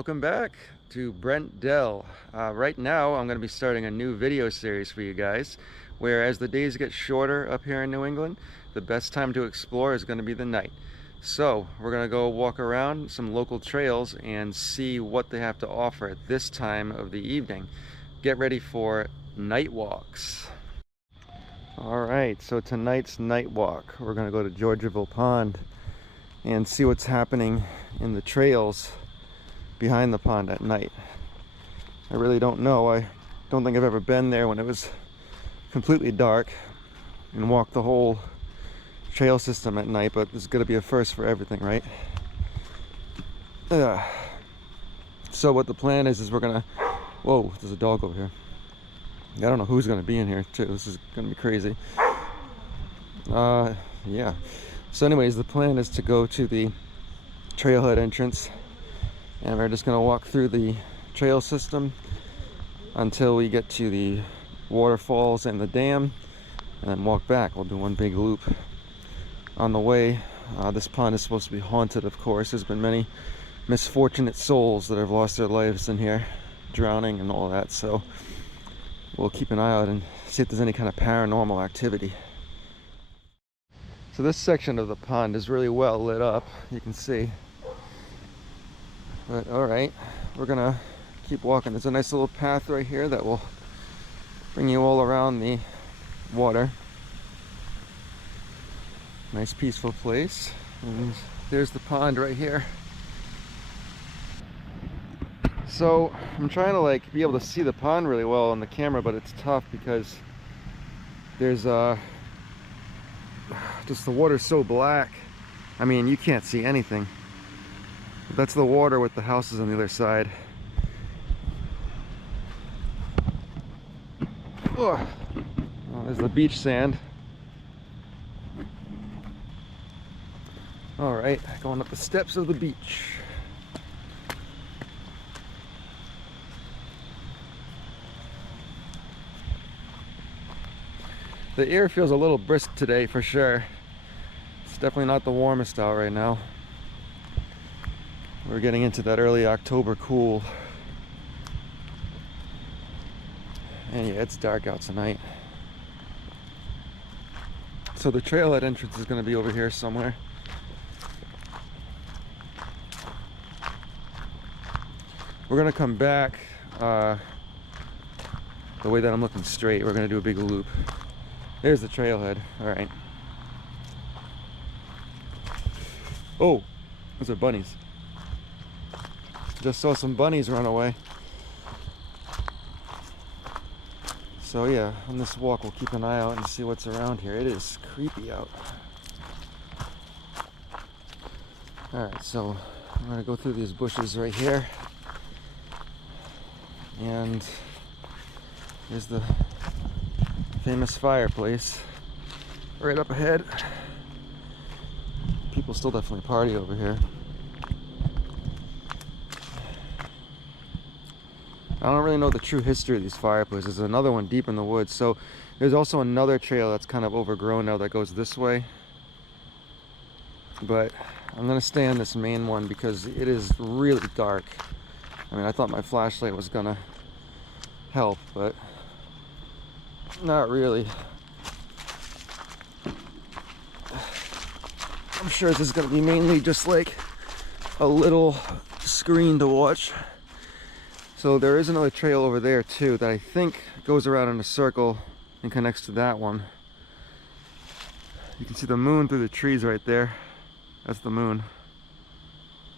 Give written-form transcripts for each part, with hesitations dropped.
welcome back to Brent Dell. Right now I'm going to be starting a new video series for you guys where as the days get shorter up here in New England, the best time to explore is going to be the night. So we're going to go walk around some local trails and see what they have to offer at this time of the evening. Get ready for night walks. Alright, so tonight's night walk, we're going to go to Georgiaville Pond and see what's happening in the trails behind the pond at night. I really don't know. I don't think I've ever been there when it was completely dark and walked the whole trail system at night, but there's going to be a first for everything, right? So what the plan is we're gonna... Whoa, there's a dog over here. I don't know who's going to be in here too. This is going to be crazy. Yeah. So anyways, the plan is to go to the trailhead entrance and we're just going to walk through the trail system until we get to the waterfalls and the dam and then walk back. We'll do one big loop. On the way, this pond is supposed to be haunted, of course. There's been many misfortunate souls that have lost their lives in here, drowning and all that, so we'll keep an eye out and see if there's any kind of paranormal activity. So this section of the pond is really well lit up, you can see. But alright, we're gonna keep walking. There's a nice little path right here that will bring you all around the water. Nice peaceful place. And there's the pond right here. So I'm trying to be able to see the pond really well on the camera, but it's tough because there's just the water's so black. I mean, you can't see anything. But that's the water with the houses on the other side. Oh, there's the beach sand. All right, going up the steps of the beach. The air feels a little brisk today for sure. It's definitely not the warmest out right now. We're getting into that early October cool. And yeah, it's dark out tonight. So the trailhead entrance is going to be over here somewhere. We're going to come back the way that I'm looking straight. We're going to do a big loop. There's the trailhead. Alright. Oh, those are bunnies. Just saw some bunnies run away. So yeah, on this walk we'll keep an eye out and see what's around here. It is creepy out. Alright, so I'm going to go through these bushes right here. And here's the famous fireplace right up ahead. People still definitely party over here. I don't really know the true history of these fireplaces. There's another one deep in the woods. So there's also another trail that's kind of overgrown now that goes this way. But I'm going to stay on this main one because it is really dark. I mean, I thought my flashlight was going to help, but not really. I'm sure this is going to be mainly just like a little screen to watch. So there is another trail over there too that I think goes around in a circle and connects to that one. You can see the moon through the trees right there. That's the moon.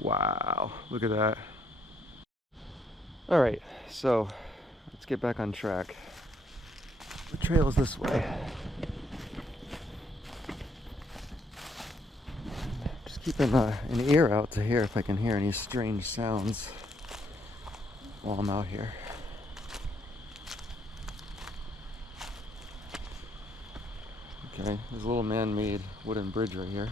Wow, look at that. Alright, so let's get back on track. The trail is this way. Just keeping an ear out to hear if I can hear any strange sounds while I'm out here. Okay, there's a little man-made wooden bridge right here.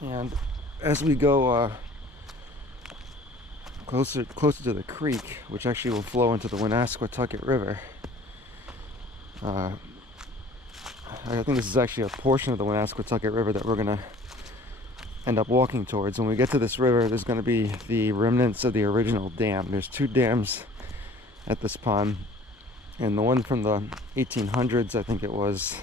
And as we go closer to the creek, which actually will flow into the Woonasquatucket River, I think this is actually a portion of the Woonasquatucket River that we're gonna end up walking towards. When we get to this river, there's going to be the remnants of the original dam. There's two dams at this pond, and the one from the 1800s, I think it was,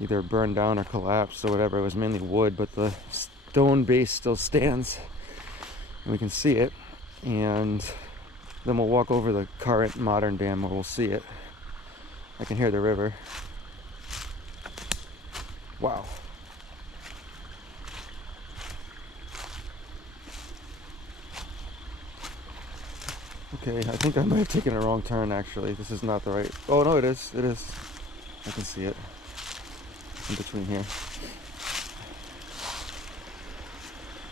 either burned down or collapsed or whatever. It was mainly wood, but the stone base still stands and we can see it. And then we'll walk over the current modern dam where we'll see it. I can hear the river. Wow. Okay, I think I might have taken a wrong turn actually. This is not the right... Oh no, it is. It is. I can see it. In between here.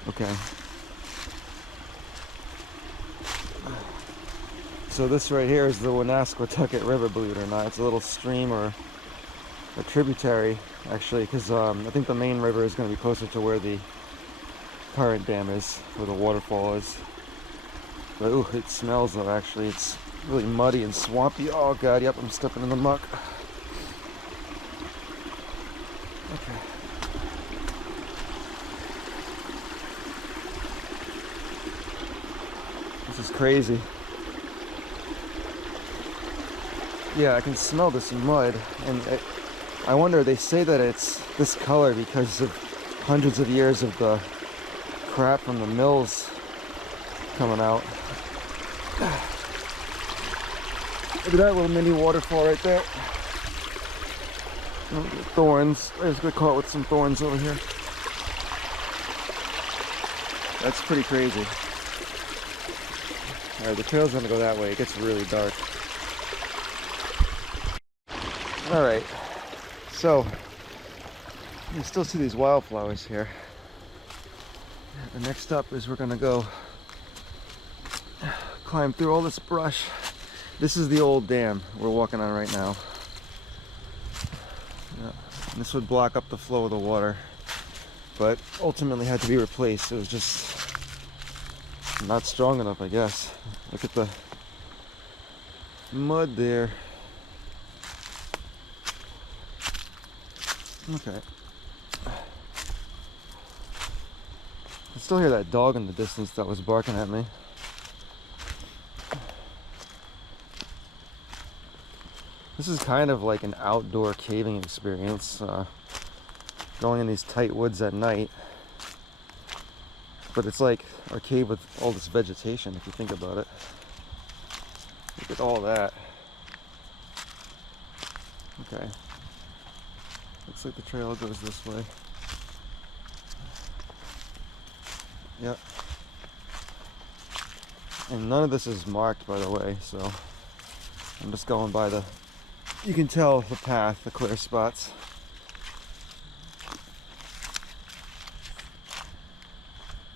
Okay. So this right here is the Woonasquatucket River, believe it or not. It's a little stream or a tributary, actually, because I think the main river is going to be closer to where the current dam is, where the waterfall is. But ooh, it smells though, actually. It's really muddy and swampy. Oh god, yep, I'm stepping in the muck. Okay. This is crazy. Yeah, I can smell this mud, and I wonder, they say that it's this color because of hundreds of years of the crap from the mills coming out. Look at that little mini waterfall right there. Thorns. I just got caught with some thorns over here. That's pretty crazy. Alright, the trail's gonna go that way. It gets really dark. Alright, so you still see these wildflowers here. The next step is we're gonna go climb through all this brush. This is the old dam we're walking on right now. Yeah, and this would block up the flow of the water, but ultimately had to be replaced. It was just not strong enough, I guess. Look at the mud there. Okay. I still hear that dog in the distance that was barking at me. This is kind of like an outdoor caving experience, going in these tight woods at night. But it's like a cave with all this vegetation, if you think about it. Look at all that. Okay. Looks like the trail goes this way. Yep. And none of this is marked, by the way, so I'm just going by the... You can tell the path, the clear spots.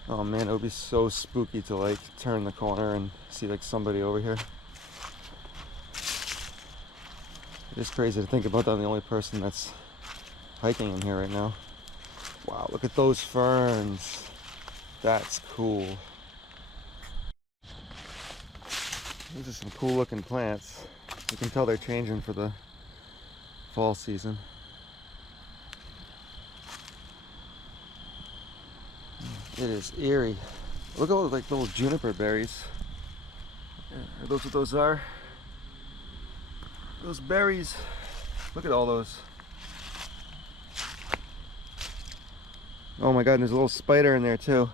Oh man, it would be so spooky to like turn the corner and see like somebody over here. It is crazy to think about that I'm the only person that's hiking in here right now. Wow, look at those ferns. That's cool. These are some cool looking plants. You can tell they're changing for the fall season. It is eerie. Look at all the like little juniper berries. Are those what those are? Those berries. Look at all those. Oh my god, and there's a little spider in there too.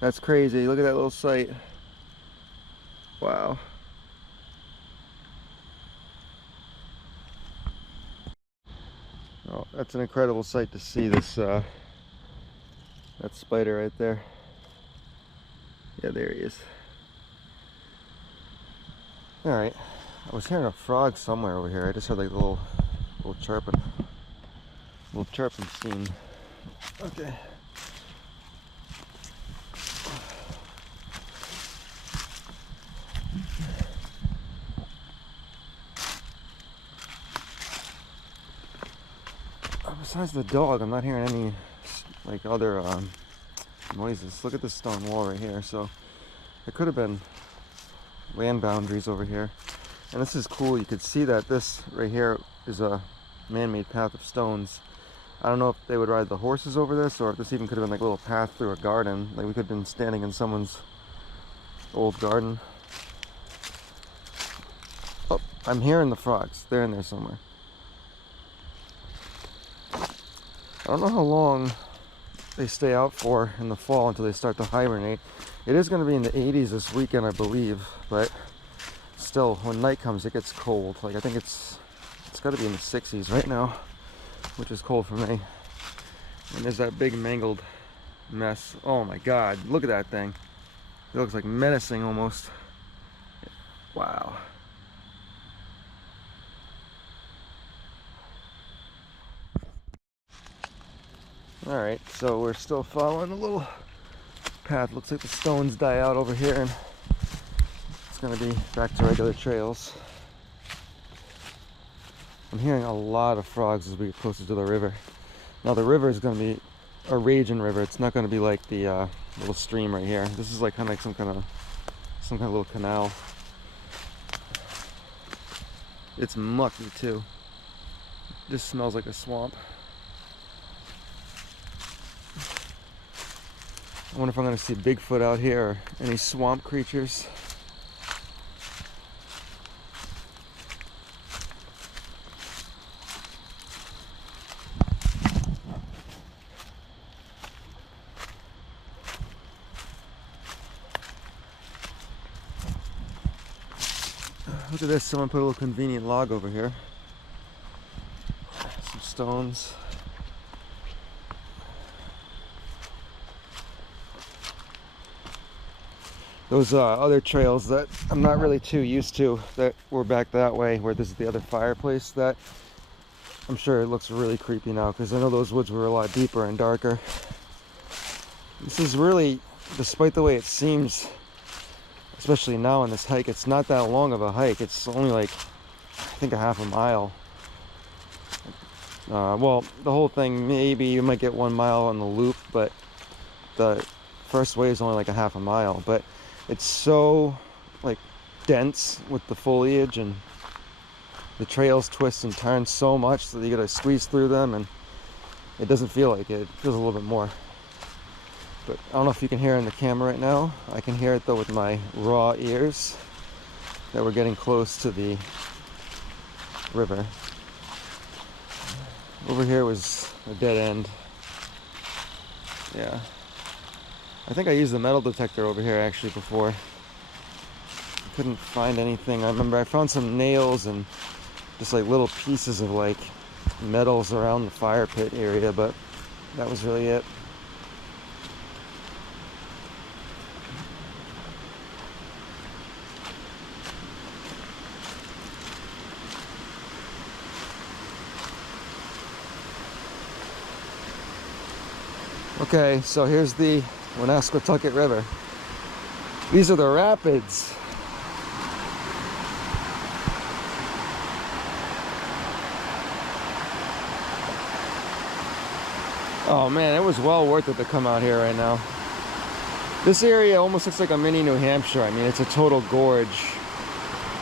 That's crazy. Look at that little site. Wow. Oh, that's an incredible sight to see this, that spider right there. Yeah, there he is. Alright, I was hearing a frog somewhere over here. I just heard like a little chirping. Little chirping scene. Okay. Besides the dog, I'm not hearing any like other noises. Look at this stone wall right here. So it could have been land boundaries over here. And this is cool. You could see that this right here is a man-made path of stones. I don't know if they would ride the horses over this, or if this even could have been like a little path through a garden. Like we could have been standing in someone's old garden. Oh, I'm hearing the frogs. They're in there somewhere. I don't know how long they stay out for in the fall until they start to hibernate. It is going to be in the 80s this weekend, I believe, but still, when night comes, it gets cold. Like I think it's got to be in the 60s right now, which is cold for me. And there's that big mangled mess. Oh my God, look at that thing. It looks like menacing almost. Wow. All right, so we're still following a little path. Looks like the stones die out over here, and it's gonna be back to regular trails. I'm hearing a lot of frogs as we get closer to the river. Now the river is gonna be a raging river. It's not gonna be like the little stream right here. This is like kind of like some kind of little canal. It's mucky too. This smells like a swamp. I wonder if I'm going to see Bigfoot out here or any swamp creatures. Look at this, someone put a little convenient log over here. Some stones. Those other trails that I'm not really too used to, that were back that way, where this is the other fireplace, that I'm sure it looks really creepy now, because I know those woods were a lot deeper and darker. This is really, despite the way it seems, especially now on this hike, it's not that long of a hike. It's only like, I think, a half a mile. Well, the whole thing, maybe you might get 1 mile on the loop, but the first way is only like a half a mile. But it's so like dense with the foliage, and the trails twist and turn so much that you gotta squeeze through them, and it doesn't feel like it. It feels a little bit more. But I don't know if you can hear it in the camera right now. I can hear it though with my raw ears, that we're getting close to the river. Over here was a dead end. Yeah. I think I used the metal detector over here actually before. I couldn't find anything. I remember I found some nails and just like little pieces of like metals around the fire pit area, but that was really it. Okay, so here's the Woonasquatucket River. These are the rapids. Oh man, it was well worth it to come out here right now. This area almost looks like a mini New Hampshire. I mean, it's a total gorge.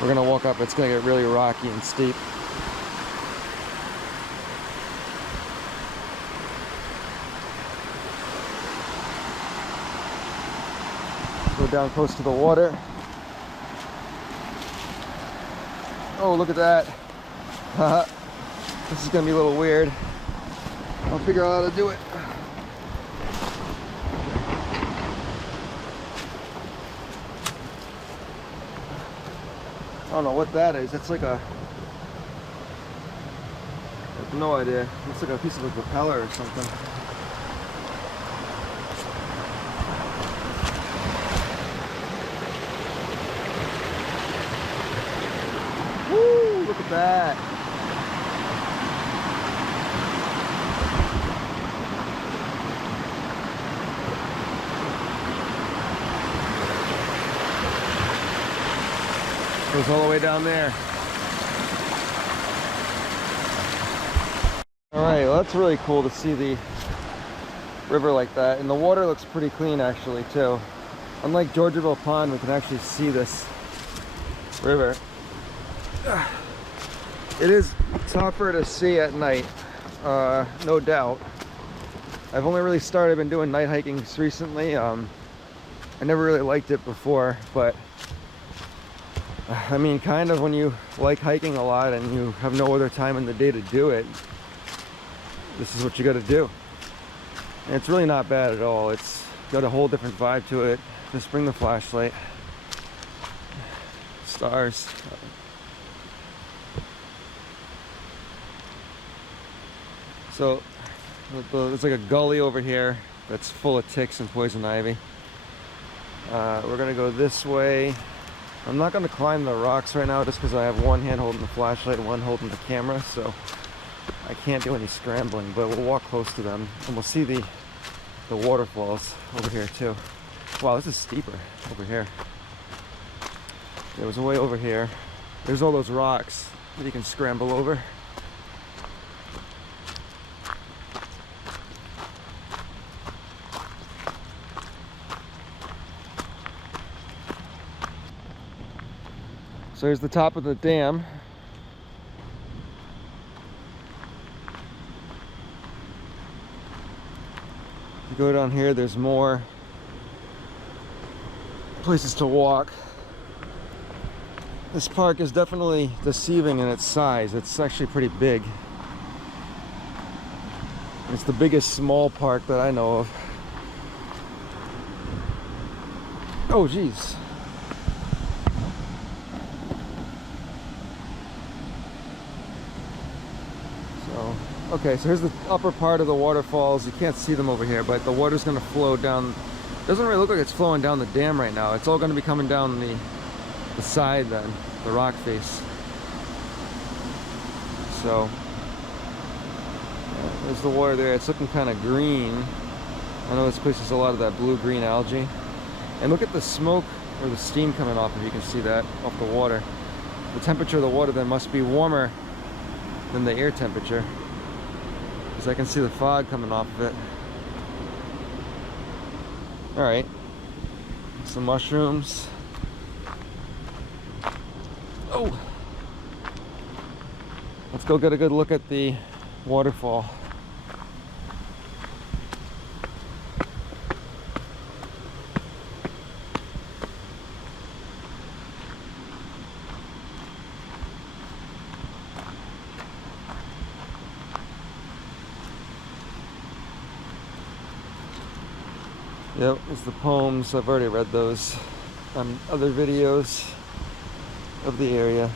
We're gonna walk up, it's gonna get really rocky and steep. Go down close to the water. Oh, look at that. This is gonna be a little weird. I'll figure out how to do it. I don't know what that is. It's like a... I have no idea. It's like a piece of a propeller or something. Woo! Look at that. Goes all the way down there. Alright, well that's really cool to see the river like that. And the water looks pretty clean actually too. Unlike Georgiaville Pond, we can actually see this river. It is tougher to see at night. no doubt. I've only really been doing night hiking recently. I never really liked it before, but I mean, kind of when you like hiking a lot and you have no other time in the day to do it, this is what you got to do. And it's really not bad at all. It's got a whole different vibe to it. Just bring the flashlight. Stars. So there's like a gully over here that's full of ticks and poison ivy. We're gonna go this way. I'm not gonna climb the rocks right now just because I have one hand holding the flashlight and one holding the camera, so I can't do any scrambling, but we'll walk close to them and we'll see the waterfalls over here too. Wow, this is steeper over here. There was a way over here. There's all those rocks that you can scramble over. So here's the top of the dam. You go down here, there's more places to walk. This park is definitely deceiving in its size. It's actually pretty big. It's the biggest small park that I know of. Oh geez. Okay, so here's the upper part of the waterfalls. You can't see them over here, but the water's going to flow down. Doesn't really look like it's flowing down the dam right now. It's all going to be coming down the side then, the rock face. So there's the water there. It's looking kind of green. I know this place has a lot of that blue-green algae. And look at the smoke or the steam coming off, if you can see that, off the water. The temperature of the water then must be warmer than the air temperature. I can see the fog coming off of it. Alright, some mushrooms. Oh! Let's go get a good look at the waterfall. Yep, it's the poems. I've already read those on other videos of the area.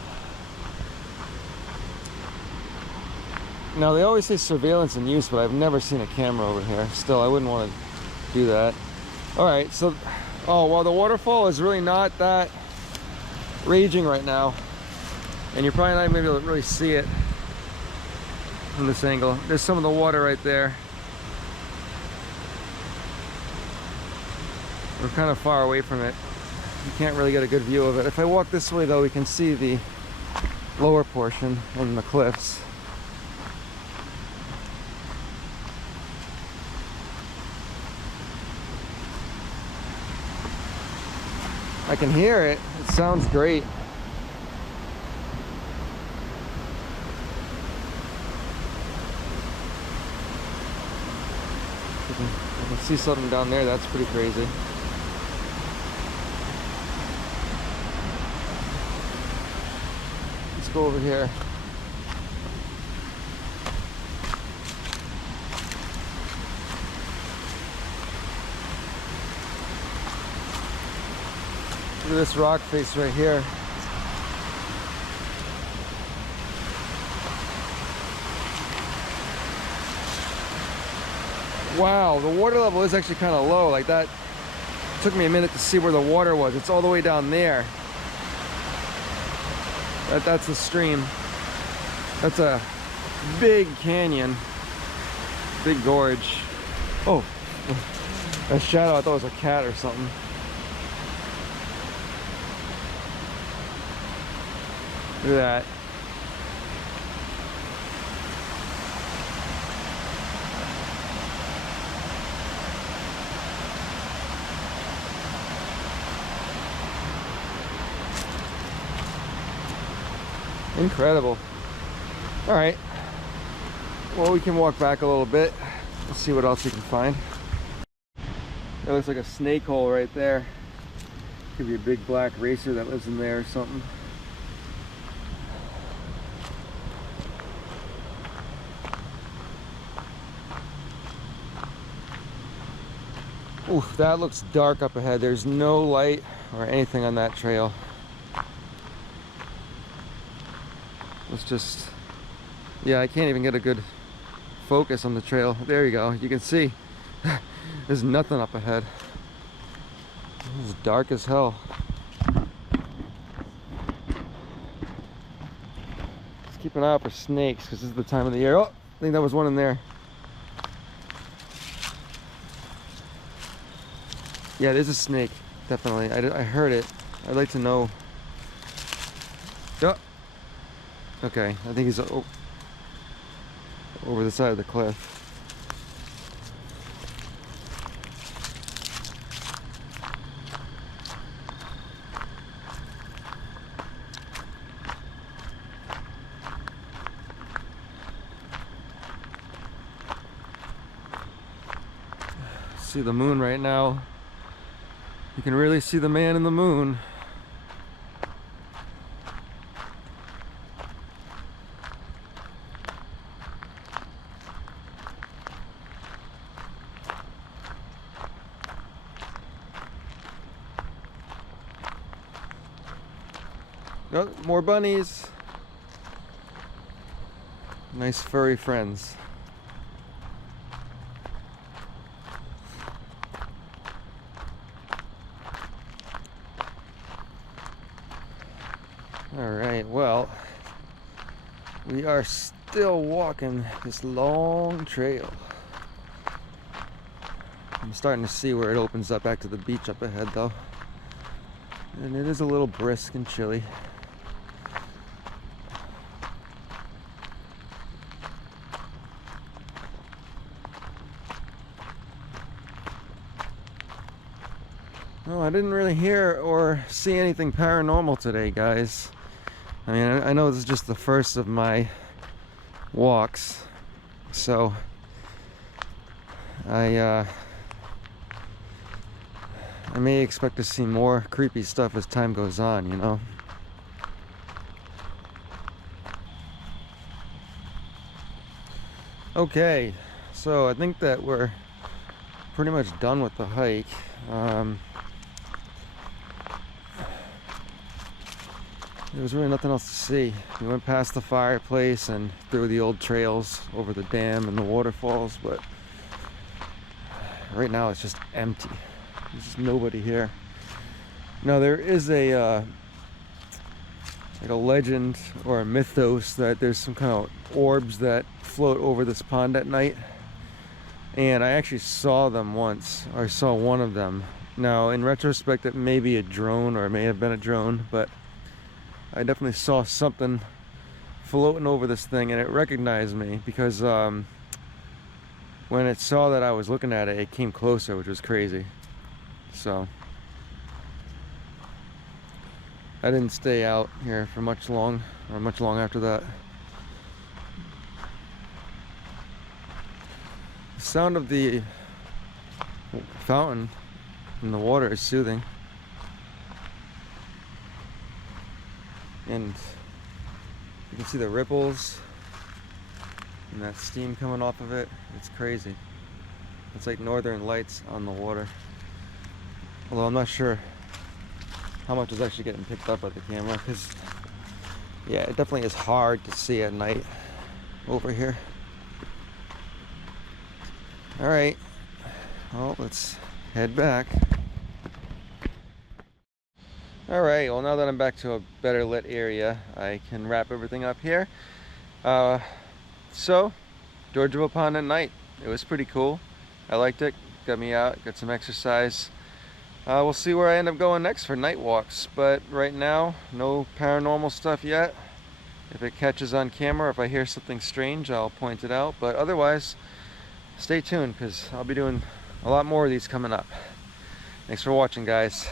Now, they always say surveillance in use, but I've never seen a camera over here. Still, I wouldn't want to do that. Alright, so, oh, well, the waterfall is really not that raging right now. And you're probably not even going to be able to really see it from this angle. There's some of the water right there. We're kind of far away from it. You can't really get a good view of it. If I walk this way though, we can see the lower portion and the cliffs. I can hear it. It sounds great. I can see something down there. That's pretty crazy. Let's go over here. Look at this rock face right here. Wow, the water level is actually kind of low. Like that, it took me a minute to see where the water was. It's all the way down there. That's the stream. That's a big canyon, big gorge. Oh, a shadow. I thought it was a cat or something. Look at that. Incredible. All right. Well, we can walk back a little bit. Let's see what else we can find. That looks like a snake hole right there. Could be a big black racer that lives in there or something. Oof, that looks dark up ahead. There's no light or anything on that trail. Let's just, yeah, I can't even get a good focus on the trail. There you go. You can see there's nothing up ahead. It's dark as hell. Just keep an eye out for snakes because this is the time of the year. Oh, I think that was one in there. Yeah, there's a snake, definitely. I heard it. I'd like to know. Oh. Okay, I think he's over the side of the cliff. See the moon right now. You can really see the man in the moon. Oh, more bunnies. Nice furry friends. Alright, well, we are still walking this long trail. I'm starting to see where it opens up back to the beach up ahead though. And it is a little brisk and chilly. Well, I didn't really hear or see anything paranormal today, guys. I mean, I know this is just the first of my walks, so I may expect to see more creepy stuff as time goes on, you know. Okay, so I think that we're pretty much done with the hike. There was really nothing else to see. We went past the fireplace and through the old trails over the dam and the waterfalls, but right now it's just empty. There's just nobody here. Now there is a like a legend or a mythos that there's some kind of orbs that float over this pond at night, and I actually saw them once, or saw one of them. Now in retrospect it may be a drone, or it may have been a drone, but I definitely saw something floating over this thing, and it recognized me because when it saw that I was looking at it, it came closer, which was crazy. So I didn't stay out here for much long after that. The sound of the fountain in the water is soothing. And you can see the ripples and that steam coming off of it. It's crazy. It's like northern lights on the water. Although I'm not sure how much is actually getting picked up by the camera, because yeah, it definitely is hard to see at night over here. Alright, well, let's head back. Alright, well, now that I'm back to a better lit area, I can wrap everything up here. So, Georgiaville Pond at night. It was pretty cool. I liked it. Got me out, got some exercise. We'll see where I end up going next for night walks, but right now, no paranormal stuff yet. If it catches on camera, if I hear something strange, I'll point it out, but otherwise, stay tuned, because I'll be doing a lot more of these coming up. Thanks for watching, guys.